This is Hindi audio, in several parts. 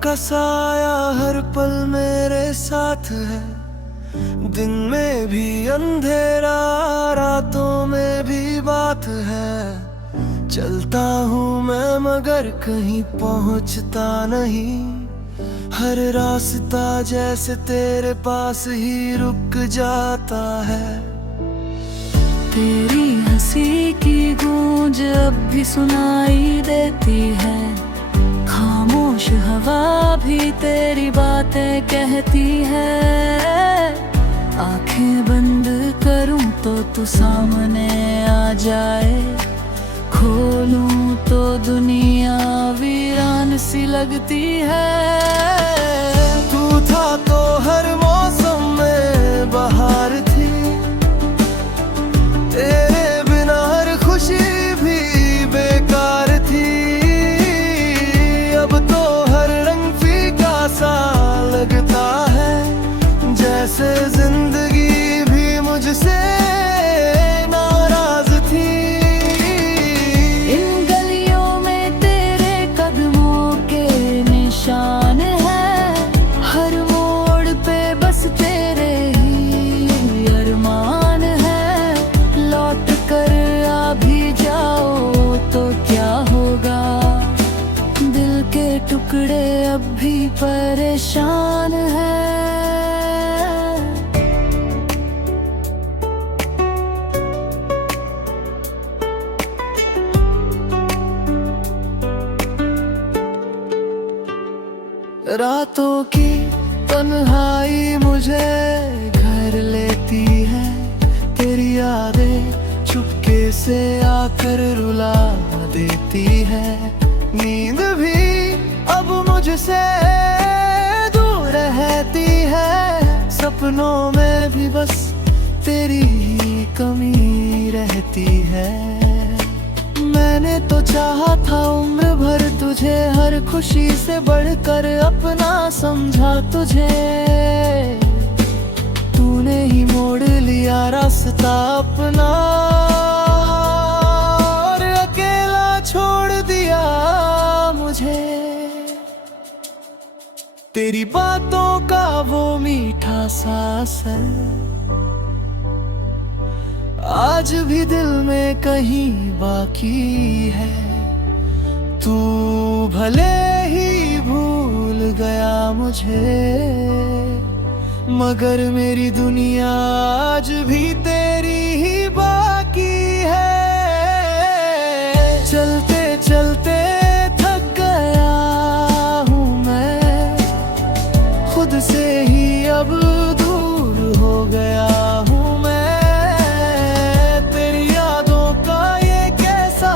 का साया हर पल मेरे साथ है। दिन में भी अंधेरा, रातों में भी बात है। चलता हूँ मैं मगर कहीं पहुँचता नहीं। हर रास्ता जैसे तेरे पास ही रुक जाता है। तेरी हंसी की गूंज अब भी सुनाई देती है। खामोश हवा भी तेरी बातें कहती है। आंखें बंद करूं तो तू सामने आ जाए। खोलूं तो दुनिया वीरान सी लगती है। तू था तो हर मौसम में बहार थी। तेरे बिना हर खुशी भी बेकार थी। अब तो हर रंग फीका सा लगता है। जैसे जिंदगी भी मुझसे नाराज थी। इन गलियों में तेरे कदमों के निशान है। हर मोड़ पे बस तेरे ही अरमान है। लौट कर आ भी जाओ तो क्या होगा। दिल के टुकड़े अब भी परेशान है। रातों की तन्हाई मुझे घर लेती है। तेरी यादें चुपके से आकर रुला देती है। नींद भी अब मुझसे दूर रहती है। सपनों में भी बस तेरी ही कमी रहती है। मैंने तो चाहा था उम्र भर तुझे, हर खुशी से बढ़कर अपना समझा तुझे। तूने ही मोड़ लिया रास्ता अपना और अकेला छोड़ दिया मुझे। तेरी बातों का वो मीठा सा असर आज भी दिल में कहीं बाकी है। तू भले ही भूल गया मुझे, मगर मेरी दुनिया आज भी तेरी ही बाकी है। चलते चलते थक गया हूँ मैं, खुद से ही अब दूर हो गया हूँ।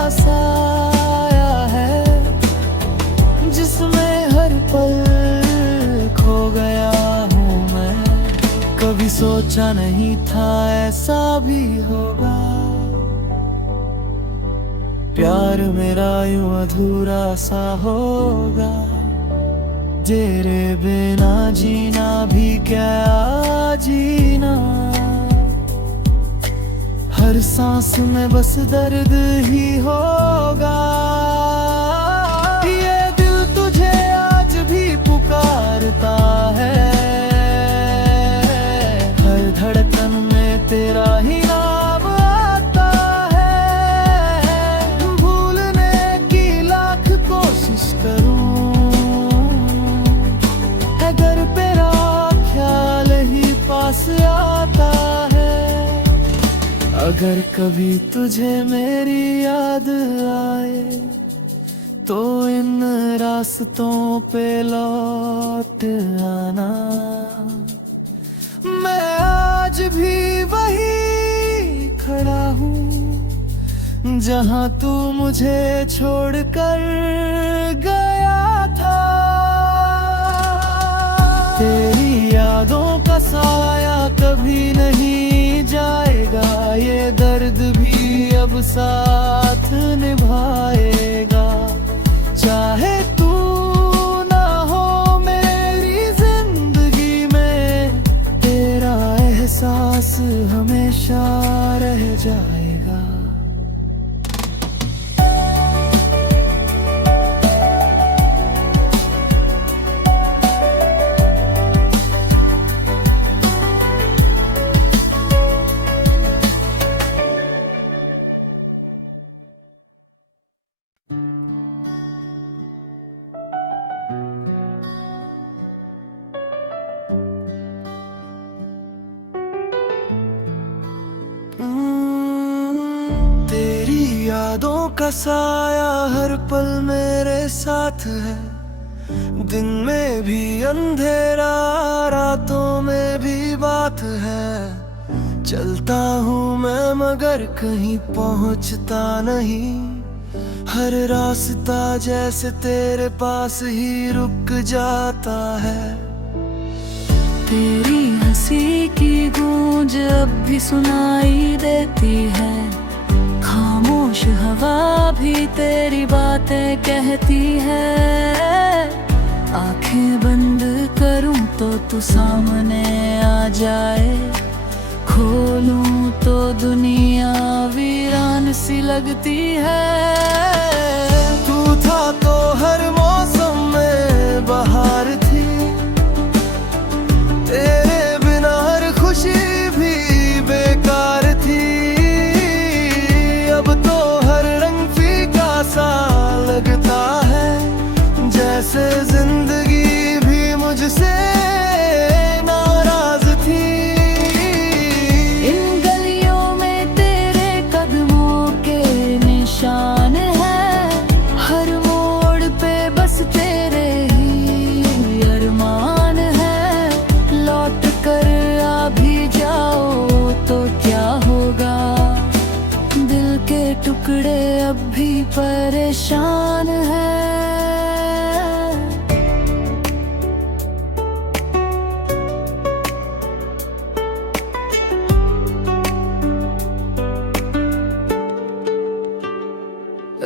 साया है जिसमें हर पल खो गया हूँ मैं। कभी सोचा नहीं था ऐसा भी होगा। प्यार मेरा यूं अधूरा सा होगा। तेरे बिना जीना भी क्या जीना। हर सांस में बस दर्द ही होगा। ये दिल तुझे आज भी पुकारता है। हर धड़कन में तेरा ही नाम आता है। भूलने की लाख कोशिश करूं, अगर तेरा ख्याल ही पास आता है। अगर कभी तुझे मेरी याद आए तो इन रास्तों पे लौट आना। मैं आज भी वही खड़ा हूँ जहाँ तू मुझे छोड़कर गया था। तेरी यादों का साया कभी नहीं जाएगा। ये दर्द भी अब साथ निभाएगा। चाहे तू ना हो मेरी जिंदगी में, तेरा एहसास हमेशा रह जाएगा। का साया हर पल मेरे साथ है, दिन में भी अंधेरा, रातों में भी बात है। चलता हूँ मैं मगर कहीं पहुँचता नहीं, हर रास्ता जैसे तेरे पास ही रुक जाता है। तेरी हंसी की गूंज अब भी सुनाई देती है, खामोश हवा भी तेरी बातें कहती है। आंखें बंद करूं तो तू सामने आ जाए, खोलूं तो दुनिया वीरान सी लगती है। तू था तो हर मौसम में बहार थी, तेरे बिना हर खुशी भी बेकार थी। अब तो हर रंग फीका सा लगता है, जैसे जिंदगी भी मुझसे नाराज थी। इन गलियों में तेरे कदमों के निशान है, हर मोड़ पे बस तेरे ही अरमान है। लौट कर आ भी जाओ तो क्या होगा, दिल के टुकड़े अब भी परेशान है।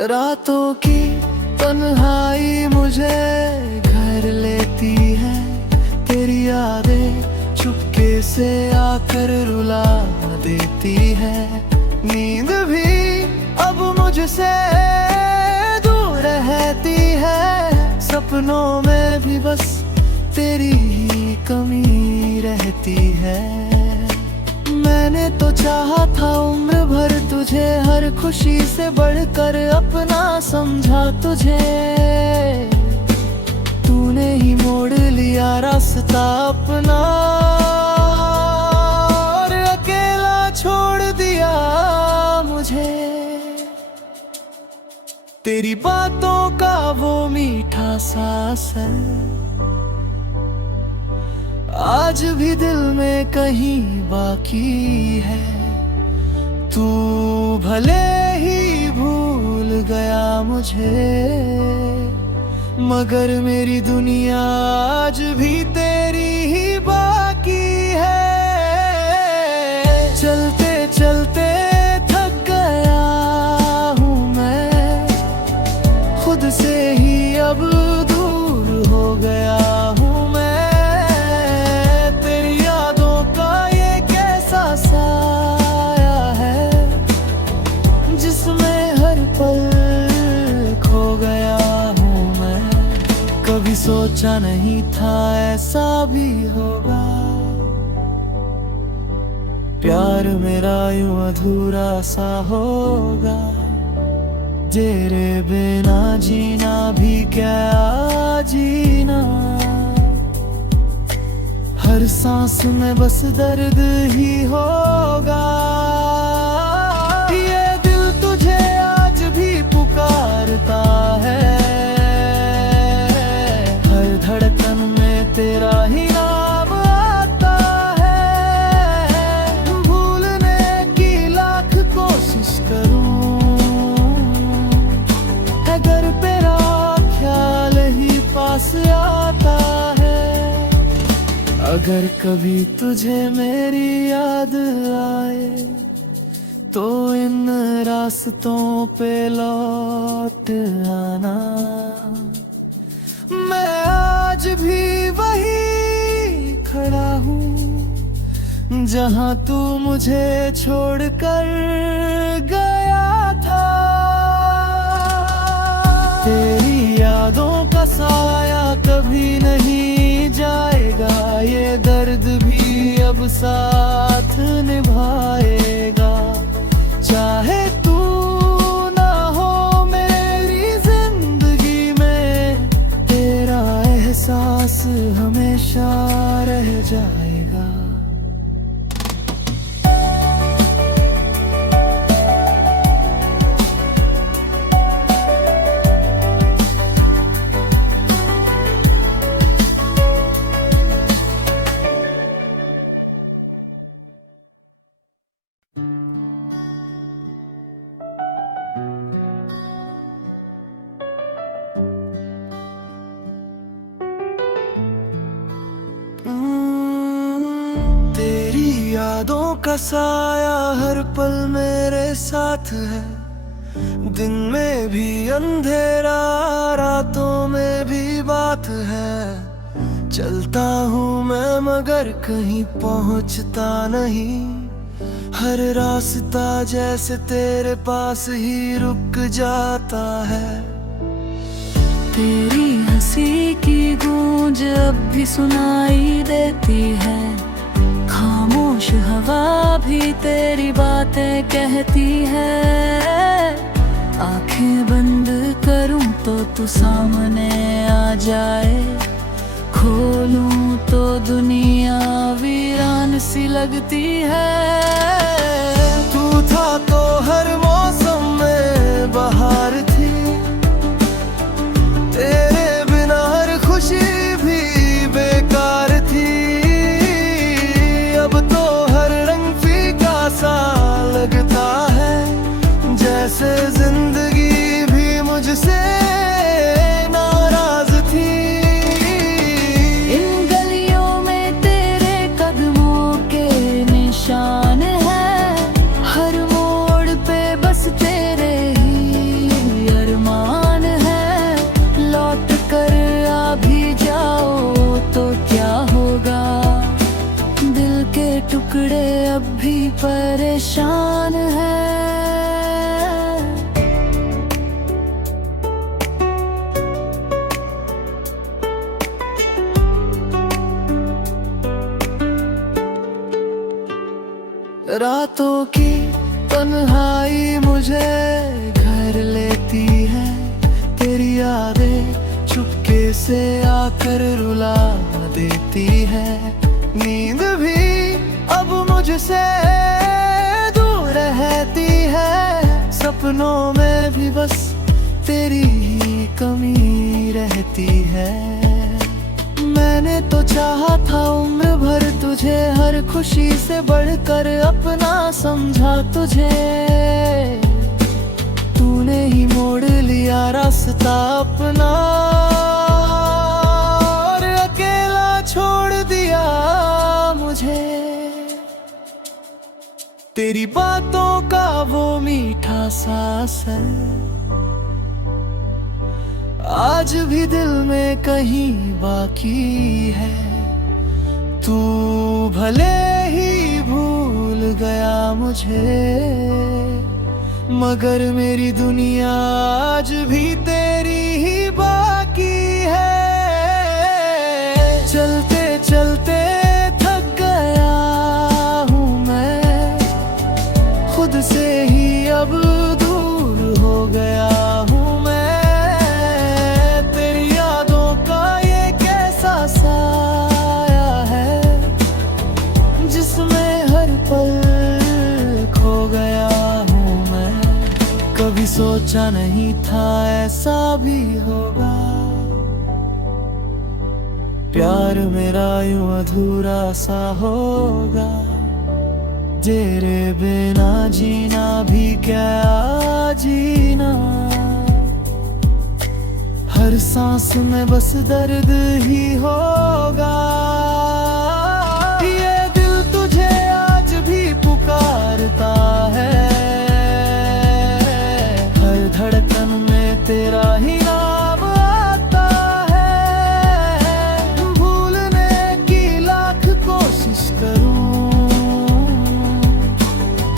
रातों की तन्हाई मुझे घर लेती है, तेरी यादें चुपके से आकर रुला देती है। नींद भी अब मुझसे दूर रहती है, सपनों में भी बस तेरी ही कमी रहती है। मैंने तो चाहा था उम्र भर तुझे, हर खुशी से बढ़कर अपना समझा तुझे। तूने ही मोड़ लिया रास्ता अपना और अकेला छोड़ दिया मुझे। तेरी बातों का वो मीठा सा असर आज भी दिल में कहीं बाकी है। तू भले ही भूल गया मुझे, मगर मेरी दुनिया आज भी तेरी ही बाकी है। चलते चलते थक गया हूँ मैं, खुद से ही अब दूर हो गया हूँ मैं। तेरी यादों का ये कैसा साया है, जिसमें हर पल खो गया हूँ मैं। कभी सोचा नहीं था ऐसा भी होगा, प्यार मेरा यूं अधूरा सा होगा। तेरे बिना जीना भी क्या जीना, हर सांस में बस दर्द ही होगा। ये दिल तुझे आज भी पुकारता है, हर धड़कन में तेरा ही नाम आता है। भूलने की लाख कोशिश करूं, अगर तेरा ख्याल ही पास आता है। अगर कभी तुझे मेरी याद आए, तो इन रास्तों पे लौट आना। मैं आज भी वही खड़ा हूँ, जहाँ तू मुझे छोड़कर गया था। तेरी यादों का साया कभी नहीं जाएगा, ये दर्द भी अब साथ निभाएगा। चाहे तू ना हो मेरी जिंदगी में, तेरा एहसास हमेशा रह जाएगा। यादों का साया हर पल मेरे साथ है, दिन में भी अंधेरा, रातों में भी बात है। चलता हूँ मैं मगर कहीं पहुँचता नहीं, हर रास्ता जैसे तेरे पास ही रुक जाता है। तेरी हंसी की गूंज अब भी सुनाई देती है, खामोश हवा भी तेरी बातें कहती है। आंखें बंद करूं तो तू सामने आ जाए, खोलूं तो दुनिया वीरान सी लगती है। तू था तो हर मौसम में बहार थी, तेरे बिना हर खुशी भी बेकार थी। अब तो हर रंग फीका सा लगता है, जैसे जिंदगी भी मुझसे नाराज थी। इन गलियों में तेरे कदमों के निशान है, हर मोड़ पे बस तेरे ही अरमान है। लौट कर आ भी जाओ तो क्या होगा, दिल के टुकड़े अब भी परेशान है। रातों की तन्हाई मुझे घर लेती है, तेरी यादें चुपके से आकर रुला देती है। नींद भी अब मुझसे दूर रहती है, सपनों में भी बस तेरी ही कमी रहती है। मैंने तो चाहा था उम्र भर तुझे, हर खुशी से बढ़कर अपना समझा तुझे। तूने ही मोड़ लिया रास्ता अपना, और अकेला छोड़ दिया मुझे। तेरी बातों का वो मीठा सा असर आज भी दिल में कहीं बाकी है। तू भले ही भूल गया मुझे, मगर मेरी दुनिया आज भी तेरी ही बाकी है। चलते चलते थक गया हूँ मैं, खुद से ही अब दूर हो गया हूँ मैं। तेरी यादों का ये कैसा साया है, जिसमें हर पल खो गया हूँ मैं। कभी सोचा नहीं था ऐसा भी होगा, प्यार मेरा यूं अधूरा सा होगा। तेरे बिना जीना भी क्या जीना, हर सांस में बस दर्द ही होगा। ये दिल तुझे आज भी पुकारता है, हर धड़कन में तेरा ही नाम आता है। भूलने की लाख कोशिश करूं,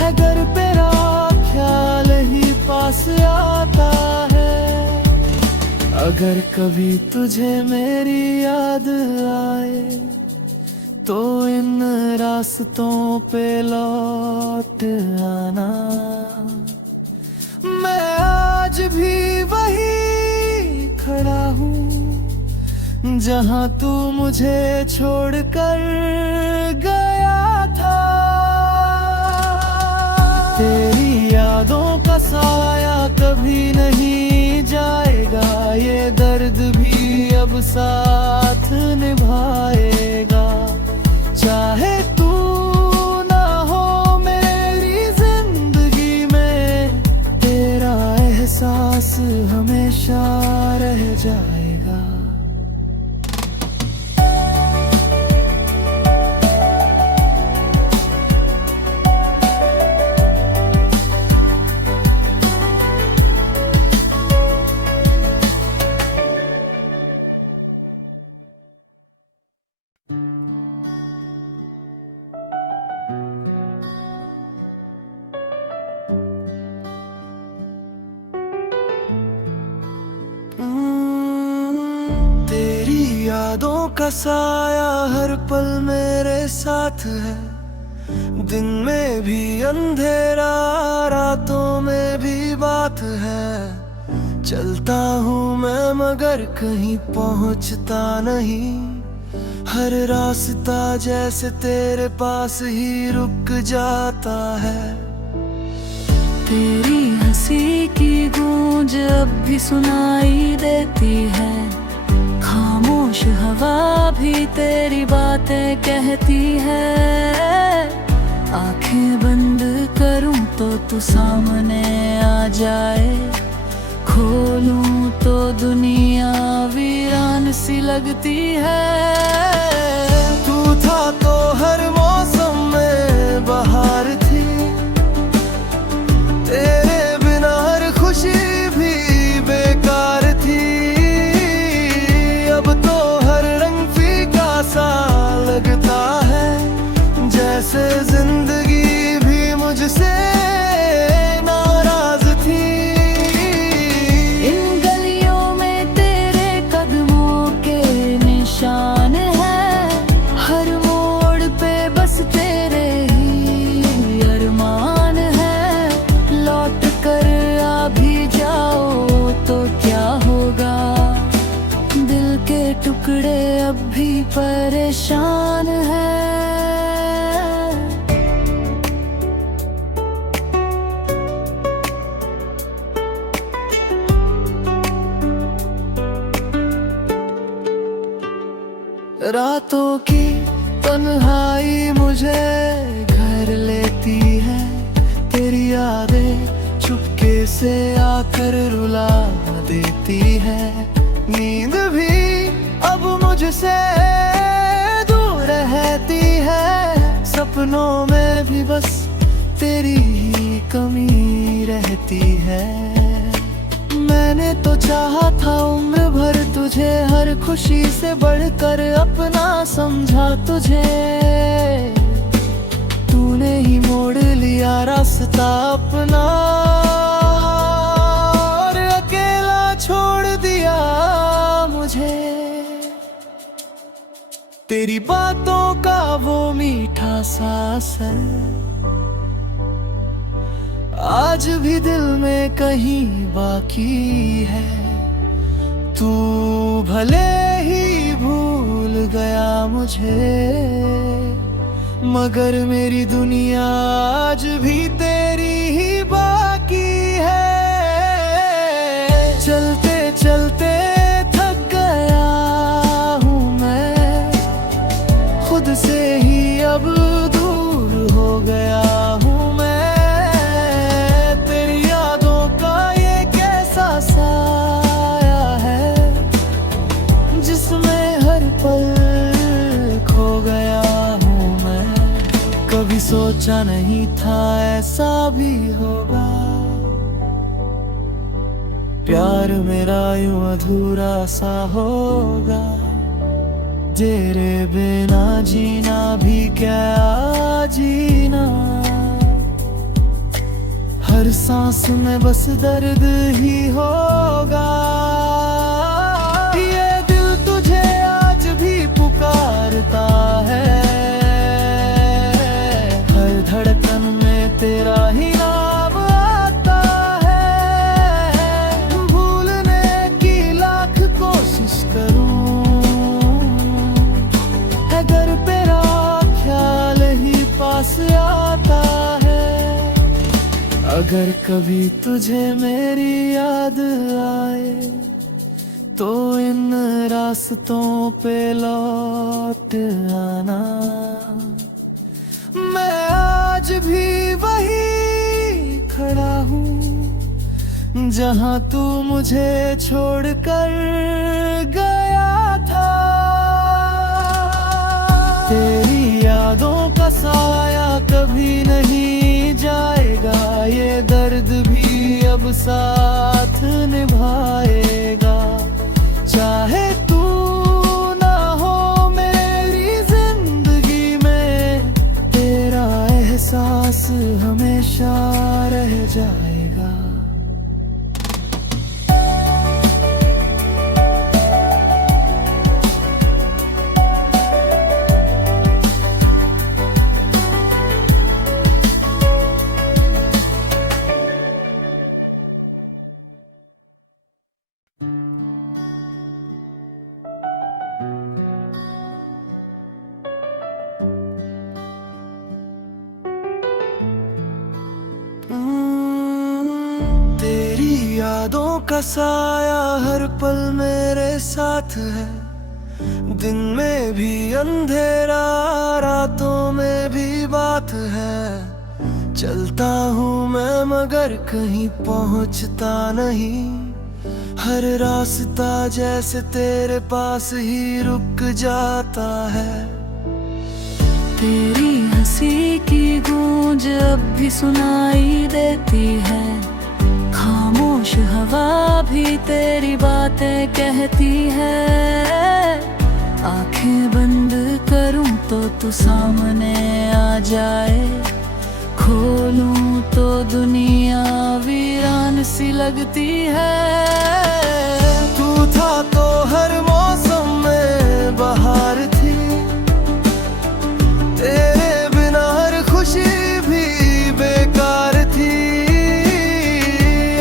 है घर पे ख्याल ही पास आता है। अगर कभी तुझे मेरी याद आए, तो इन रास्तों पे लौट आना। मैं आज भी वही खड़ा हूँ, जहाँ तू मुझे छोड़कर गया था। तेरी यादों का साया कभी नहीं जाएगा, ये दर्द भी अब साथ निभाएगा। चाहे तू ना हो मेरी जिंदगी में, तेरा एहसास हमेशा रह जाएगा। का साया हर पल मेरे साथ है, दिन में भी अंधेरा, रातों में भी बात है। चलता हूँ मैं मगर कहीं पहुँचता नहीं, हर रास्ता जैसे तेरे पास ही रुक जाता है। तेरी हंसी की गूंज अब भी सुनाई देती है, खामोश हवा भी तेरी बातें कहती है। आंखें बंद करूं तो तू सामने आ जाए, खोलूं तो दुनिया वीरान सी लगती है। तू था तो हर मौसम में बहार थी, तेरे बिना हर खुशी भी बेकार थी। अब तो हर रंग फीका सा लगता है, जैसे जिंदगी भी मुझसे नाराज थी। इन गलियों में तेरे कदमों के निशान है, हर मोड़ पे बस तेरे ही अरमान है। लौट कर आ भी जाओ तो क्या होगा, दिल के टुकड़े अब भी परेशान है। रातों की तन्हाई मुझे घर लेती है, तेरी यादें चुपके से आकर रुला देती है। नींद भी अब मुझसे दूर रहती है, सपनों में भी बस तेरी ही कमी रहती है। मैंने तो चाहा था उम्र भर तुझे, हर खुशी से बढ़कर अपना समझा तुझे। तूने ही मोड़ लिया रास्ता अपना, और अकेला छोड़ दिया मुझे। तेरी बातों का वो मीठा सा असर आज भी दिल में कहीं बाकी है। तू भले ही भूल गया मुझे, मगर मेरी दुनिया आज भी तेरी ही बाकी है। चलते चलते थक गया हूँ मैं, खुद से ही अब दूर हो गया हूँ मैं। साया है जिसमें हर पल खो गया हूँ मैं। कभी सोचा नहीं था ऐसा भी होगा, प्यार मेरा यूं अधूरा सा होगा। तेरे बिना जीना भी क्या जीना, हर सांस में बस दर्द ही होगा। ये दिल तुझे आज भी पुकारता है, हर धड़कन में तेरा ही नाम आता है। भूलने की लाख कोशिश करूं, अगर तेरा ख्याल ही पास आता है। अगर कभी तुझे मेरी याद आए तो इन रास्तों पे लौट आना। मैं आज भी वही खड़ा हूँ जहाँ तू मुझे छोड़कर गया था। तेरी यादों का साया कभी नहीं जाएगा, ये दर्द भी अब साथ निभाएगा। चाहे तू ना हो मेरी जिंदगी में, तेरा एहसास हमेशा रह जाएगा। यादों का साया हर पल मेरे साथ है। दिन में भी अंधेरा, रातों में भी बात है। चलता हूँ मैं मगर कहीं पहुँचता नहीं। हर रास्ता जैसे तेरे पास ही रुक जाता है। तेरी हंसी की गूंज अब भी सुनाई देती है। खामोश हवा भी तेरी बातें कहती है। आंखें बंद करूं तो तू सामने आ जाए। खोलूं तो दुनिया वीरान सी लगती है। तू था तो हर मौसम में बहार थी। तेरे बिना हर खुशी भी बेकार थी।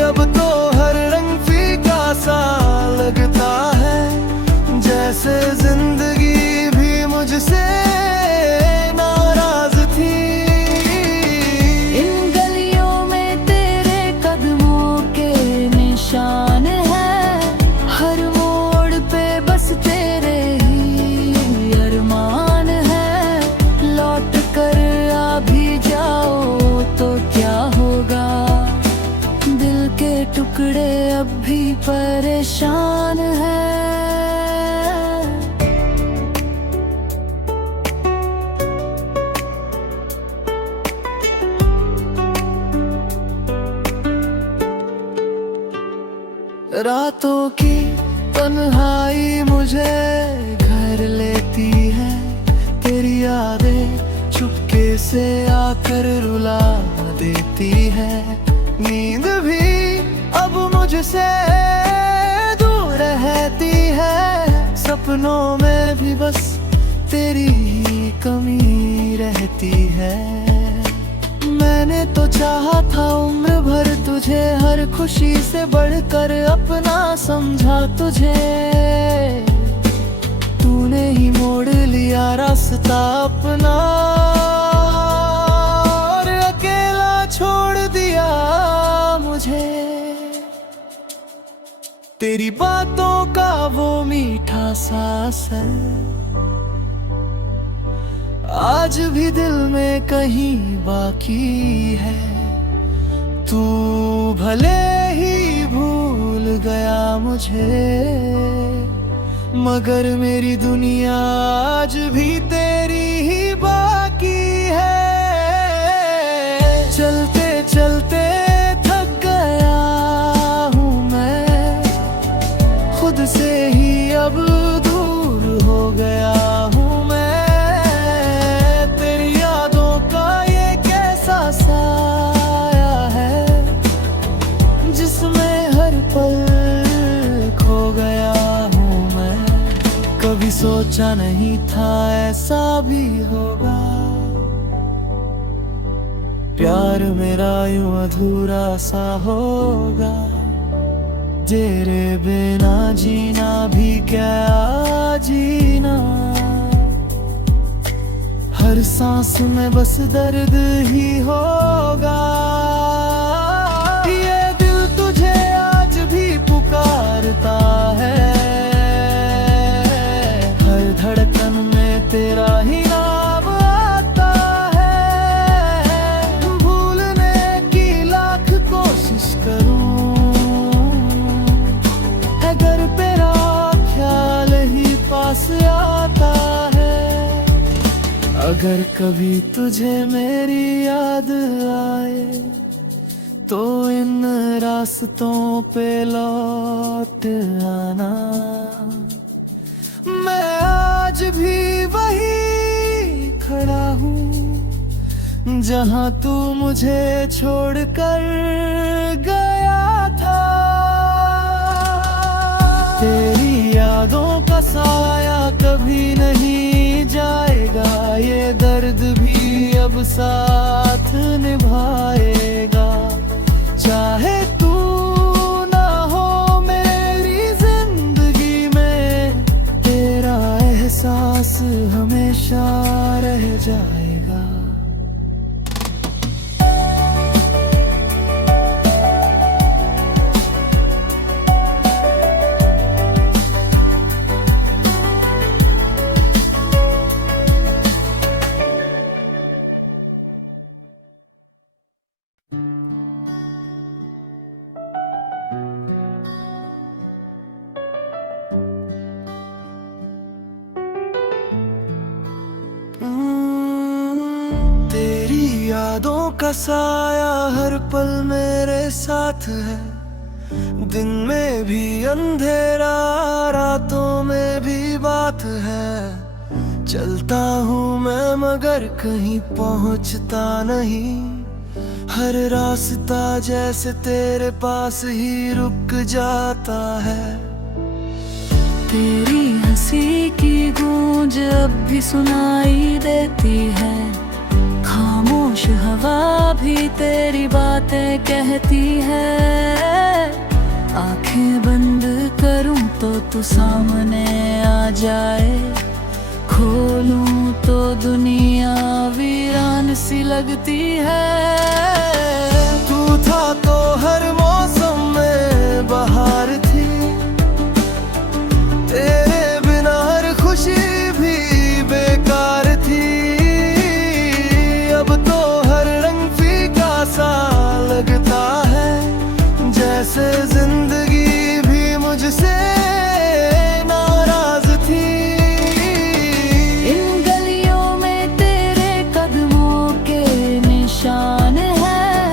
अब तो हर रंग फीका सा लगता है। जैसे जिंदगी भी मुझसे नाराज थी। इन गलियों में तेरे कदमों के निशान है। हर मोड़ पे बस तेरे ही अरमान है। लौट कर आ भी जाओ तो क्या होगा। दिल के टुकड़े अब भी परेशान है। रातों की तन्हाई मुझे घर लेती है। तेरी यादें चुपके से आकर रुला देती है। नींद भी अब मुझसे दूर रहती है। सपनों में भी बस तेरी ही कमी रहती है। मैंने तो चाहा था उम्र भर तुझे, हर खुशी से बढ़कर अपना समझा तुझे। तूने ही मोड़ लिया रास्ता अपना और अकेला छोड़ दिया मुझे। तेरी बातों का वो मीठा सा असर आज भी दिल में कहीं बाकी है। तू भले ही भूल गया मुझे, मगर मेरी दुनिया आज भी तेरी ही बाकी है। चलते चलते थक गया हूँ मैं, खुद से ही अब दूर हो गया हूँ मैं। साया है जिसमें हर पल खो गया हूँ मैं। कभी सोचा नहीं था ऐसा भी होगा। प्यार मेरा यूं अधूरा सा होगा। तेरे बिना जीना भी क्या जीना। हर सांस में बस दर्द ही होगा। ये दिल तुझे आज भी पुकारता है। हर धड़कन में तेरा ही नाम आता है। भूलने की लाख कोशिश करूं, अगर तेरा ख्याल ही पास आता है। अगर कभी तुझे मेरी याद आए तो इन रास्तों पे लौट आना। मैं आज भी वही खड़ा हूँ जहाँ तू मुझे छोड़कर गया था। तेरी यादों का साया कभी नहीं जाएगा। ये दर्द भी अब साथ निभाएगा। चाहे तू ना हो मेरी जिंदगी में, तेरा एहसास हमेशा रह जाएगा। यादों का साया हर पल मेरे साथ है, दिन में भी अंधेरा, रातों में भी बात है। चलता हूँ मैं मगर कहीं पहुँचता नहीं, हर रास्ता जैसे तेरे पास ही रुक जाता है। तेरी हंसी की गूंज अब भी सुनाई देती है, खामोश हवा भी तेरी बातें कहती है। आंखें बंद करूं तो तू सामने आ जाए, खोलूं तो दुनिया वीरान सी लगती है। तू था तो हर मौसम में बहार थी, तेरे बिना हर खुशी भी बेकार थी। अब तो हर रंग फीका सा लगता है, जैसे जिंदगी भी मुझसे नाराज थी। इन गलियों में तेरे कदमों के निशान हैं,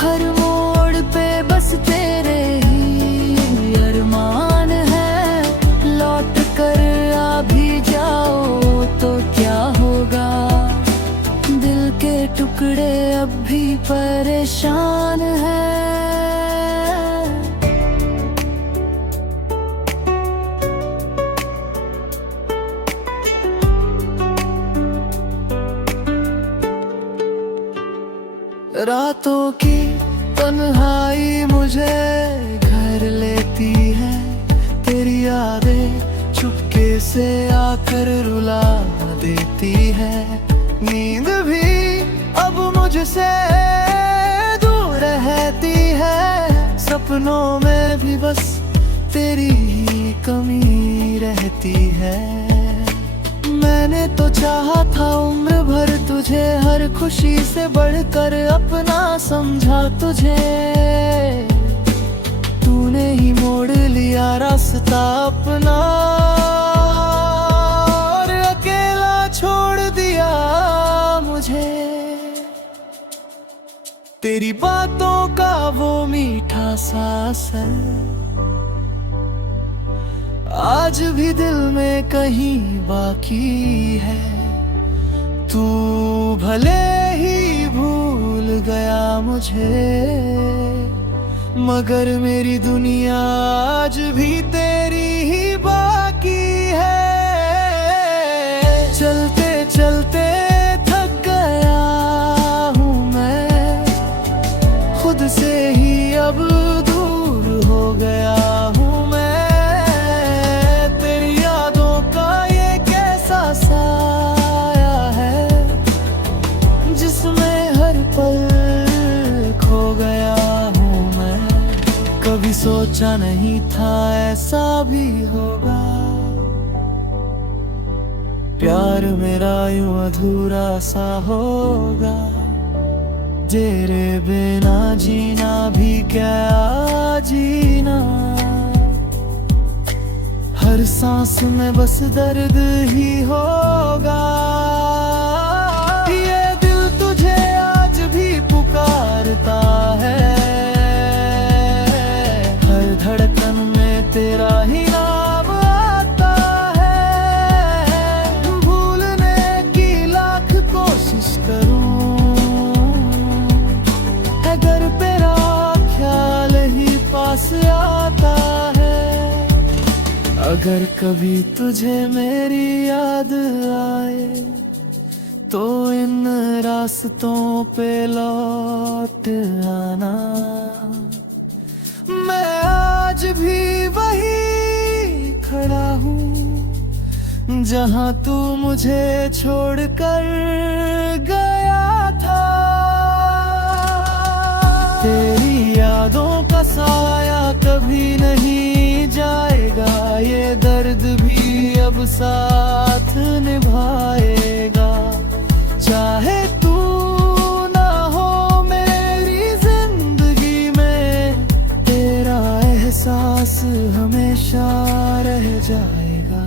हर मोड़ पे बस तेरे ही अरमान है। लौट कर आ भी जाओ तो क्या होगा, दिल के टुकड़े अब भी परेशान है। रातों की तन्हाई मुझे घर लेती है, तेरी यादें चुपके से आकर रुला देती है। नींद भी अब मुझसे दूर रहती है, सपनों में भी बस तेरी ही कमी रहती है। मैंने तो चाहा था उम्र भर तुझे, हर खुशी से बढ़कर अपना समझा तुझे। तूने ही मोड़ लिया रास्ता अपना और अकेला छोड़ दिया मुझे। तेरी बातों का वो मीठा सा असर आज भी दिल में कहीं बाकी है। तू भले ही भूल गया मुझे, मगर मेरी दुनिया आज भी तेरी ही बाकी है। चलते चलते थक गया हूँ मैं, खुद से ही अब दूर हो गया हूँ मैं। तेरी यादों का ये कैसा साया है, जिसमें हर पल खो गया हूँ मैं। कभी सोचा नहीं था ऐसा भी होगा, प्यार मेरा यूं अधूरा सा होगा। तेरे बिना जीना भी क्या जीना, हर सांस में बस दर्द ही होगा। ये दिल तुझे आज भी पुकारता है, हर धड़कन में तेरा ही नाम आता है। भूलने की लाख कोशिश करूं, अगर तेरा ख्याल ही पास आता है। अगर कभी तुझे मेरी याद आए, तो इन रास्तों पे लौट आना। मैं आज भी वही खड़ा हूँ, जहाँ तू मुझे छोड़कर गया था। तेरी यादों का साया कभी नहीं जाएगा, ये दर्द भी अब साथ निभाएगा। चाहे तू ना हो मेरी जिंदगी में, तेरा एहसास हमेशा रह जाएगा।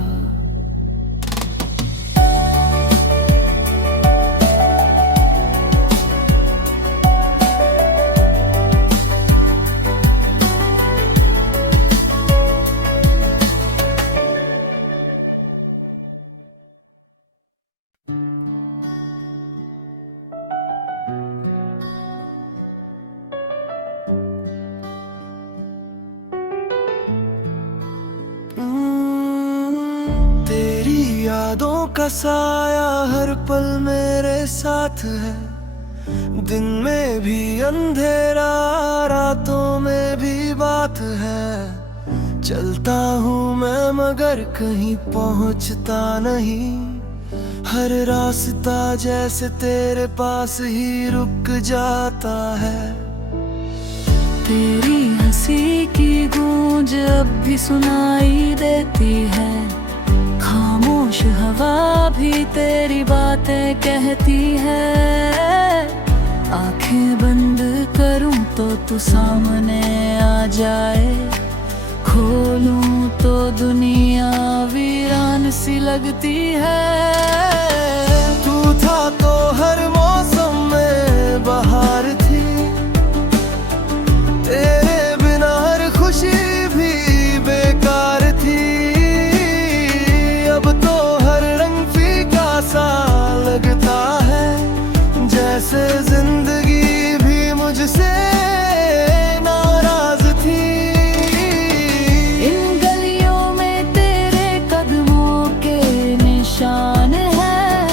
का साया हर पल मेरे साथ है, दिन में भी अंधेरा, रातों में भी बात है। चलता हूँ मैं मगर कहीं पहुँचता नहीं, हर रास्ता जैसे तेरे पास ही रुक जाता है। तेरी हंसी की गूंज अब भी सुनाई देती है, खामोश हवा भी तेरी बातें कहती है। आंखें बंद करूं तो तू सामने आ जाए, खोलूं तो दुनिया वीरान सी लगती है। तू था तो हर मौसम में बहार थी, तेरे बिना हर खुशी भी बेकार थी। अब तो हर रंग फीका सा लगता है, जैसे जिंदगी भी मुझसे नाराज थी। इन गलियों में तेरे कदमों के निशान हैं,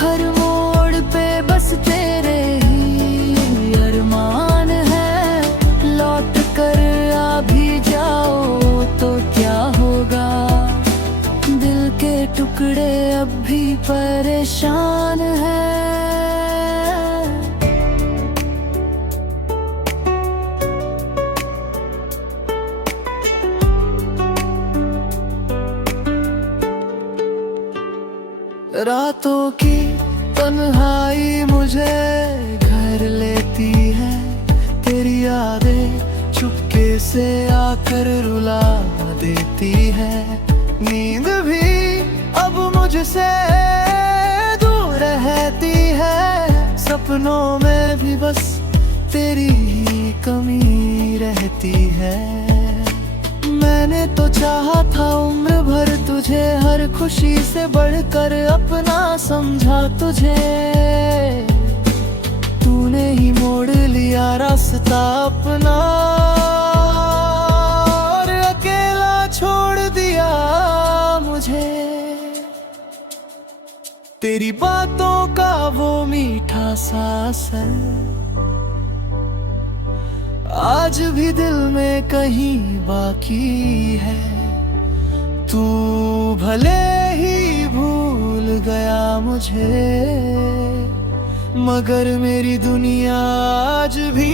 हर मोड़ पे बस तेरे ही अरमान है। लौट कर आ भी जाओ तो क्या होगा, दिल के टुकड़े अब भी परेशान है। रातों की तन्हाई मुझे घर लेती है, तेरी यादें चुपके से आकर रुला देती है। नींद भी अब मुझसे दूर रहती है, सपनों में भी बस तेरी ही कमी रहती है। मैंने तो चाहा था उम्र भर तुझे, हर खुशी से बढ़कर अपना समझा तुझे। तूने ही मोड़ लिया रास्ता अपना और अकेला छोड़ दिया मुझे। तेरी बातों का वो मीठा सा असर आज भी दिल में कहीं बाकी है। तू भले ही भूल गया मुझे, मगर मेरी दुनिया आज भी